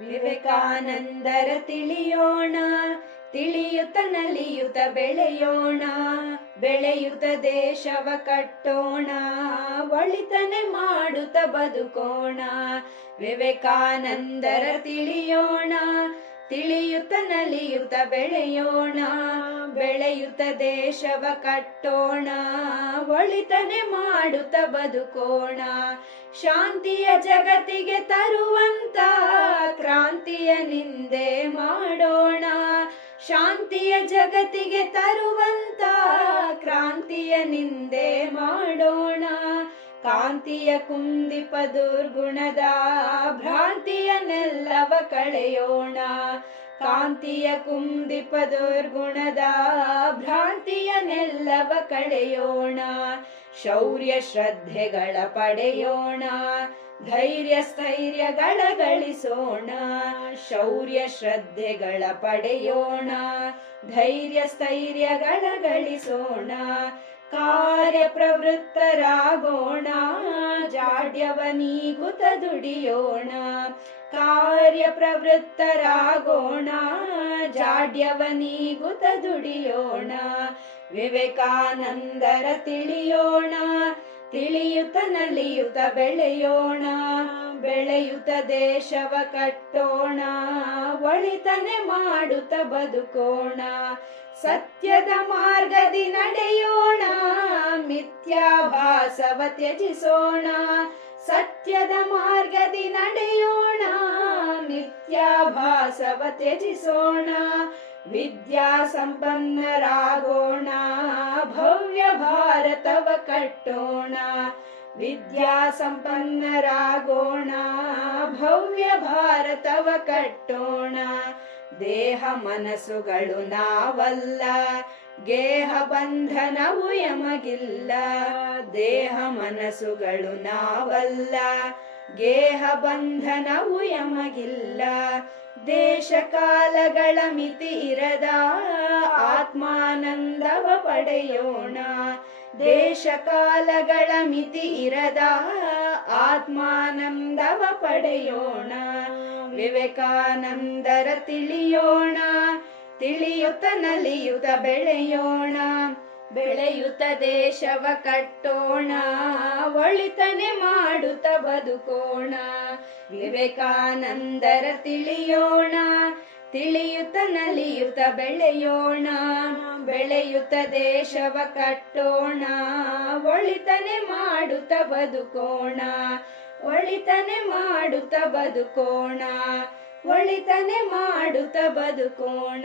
ವಿವೇಕಾನಂದರ ತಿಳಿಯೋಣ, ತಿಳಿಯುತ್ತ ನಲಿಯುತ್ತ ಬೆಳೆಯೋಣ, ಬೆಳೆಯುತ್ತ ದೇಶವ ಕಟ್ಟೋಣ, ಒಳಿತನೆ ಮಾಡುತ್ತ ಬದುಕೋಣ. ವಿವೇಕಾನಂದರ ತಿಳಿಯೋಣ, ತಿಳಿಯುತ್ತ ನಲಿಯುತ್ತ ಬೆಳೆಯೋಣ, ಬೆಳೆಯುತ್ತ ದೇಶವ ಕಟ್ಟೋಣ, ಒಳಿತನೆ ಮಾಡುತ್ತ ಬದುಕೋಣ. ಶಾಂತಿಯ ಜಗತ್ತಿಗೆ ತರುವಂತ ಕ್ರಾಂತಿಯ ನಿಂದೆ ಮಾಡೋಣ, ಶಾಂತಿಯ ಜಗತ್ತಿಗೆ ತರುವಂತ ಕ್ರಾಂತಿಯ ನಿಂದೆ ಮಾಡೋಣ. ಕಾಂತಿಯ ಕುಂದಿಪ ದುರ್ಗುಣದ ಭ್ರಾಂತಿಯನ್ನೆಲ್ಲವ ಕಳೆಯೋಣ, ಕಾಂತಿಯ ಕುಂದಿಪ ದುರ್ಗುಣದ ಭ್ರಾಂತಿಯನ್ನೆಲ್ಲವ ಕಳೆಯೋಣ. ಶೌರ್ಯ ಶ್ರದ್ಧೆಗಳ ಪಡೆಯೋಣ, ಧೈರ್ಯ ಸ್ಥೈರ್ಯಗಳ ಗಳಿಸೋಣ, ಶೌರ್ಯ ಶ್ರದ್ಧೆಗಳ ಪಡೆಯೋಣ, ಧೈರ್ಯ ಸ್ಥೈರ್ಯಗಳ ಗಳಿಸೋಣ. ಕಾರ್ಯ ಪ್ರವೃತ್ತರಾಗೋಣ, ಜಾಡ್ಯವ ನೀಗುತ್ತ ದುಡಿಯೋಣ, ಕಾರ್ಯ ಪ್ರವೃತ್ತರಾಗೋಣ, ಜಾಡ್ಯವ ನೀಗುತ್ತ ದುಡಿಯೋಣ. ವಿವೇಕಾನಂದರ ತಿಳಿಯೋಣ, ತಿಳಿಯುತ್ತ ನಲಿಯುತ್ತ ಬೆಳೆಯೋಣ, ಬೆಳೆಯುತ್ತ ದೇಶವ ಕಟ್ಟೋಣ, ಒಳಿತನೆ ಮಾಡುತ್ತ ಬದುಕೋಣ. ಸತ್ಯದ ಮಾರ್ಗದಿ ನಡೆಯೋಣ, ಮಿಥ್ಯಾಭಾಸವ ತ್ಯಜಿಸೋಣ, ಸತ್ಯದ ಮಾರ್ಗದಿ ನಡೆಯೋಣ, ಮಿಥ್ಯಾಭಾಸವ ತ್ಯಜಿಸೋಣ. ವಿದ್ಯಾ ಸಂಪನ್ನರಾಗೋಣ, ಭವ್ಯ ಭಾರತವ ಕಟ್ಟೋಣ, ವಿದ್ಯಾ ಸಂಪನ್ನರಾಗೋಣ, ಭವ್ಯ ಭಾರತವ ಕಟ್ಟೋಣ. ದೇಹ ಮನಸ್ಸುಗಳು ನಾವಲ್ಲ, ಗೇಹ ಬಂಧನವು ಯಮಗಿಲ್ಲ, ದೇಹ ಮನಸ್ಸುಗಳು ನಾವಲ್ಲ, ಗೇಹ ಬಂಧನವು ಯಮಗಿಲ್ಲ. ದೇಶ ಕಾಲಗಳ ಮಿತಿ ಇರದ ಆತ್ಮಾನಂದವ ಪಡೆಯೋಣ, ದೇಶ ಕಾಲಗಳ ಮಿತಿ ಇರದ ಆತ್ಮಾನಂದವ ಪಡೆಯೋಣ. ವಿವೇಕಾನಂದರ ತಿಳಿಯೋಣ, ತಿಳಿಯುತ್ತ ನಲಿಯುತ್ತ ಬೆಳೆಯೋಣ, ಬೆಳೆಯುತ್ತ ದೇಶವ ಕಟ್ಟೋಣ, ಒಳಿತನೆ ಮಾಡುತ್ತ ಬದುಕೋಣ. ವಿವೇಕಾನಂದರ ತಿಳಿಯೋಣ, ತಿಳಿಯುತ್ತ ನಲಿಯುತ್ತ ಬೆಳೆಯೋಣ, ಬೆಳೆಯುತ್ತ ದೇಶವ ಕಟ್ಟೋಣ, ಒಳಿತನೆ ಮಾಡುತ್ತ ಬದುಕೋಣ, ಒಳಿತನೆ ಮಾಡುತ್ತ ಬದುಕೋಣ, ಒಳಿತನೆ ಮಾಡುತ್ತ ಬದುಕೋಣ.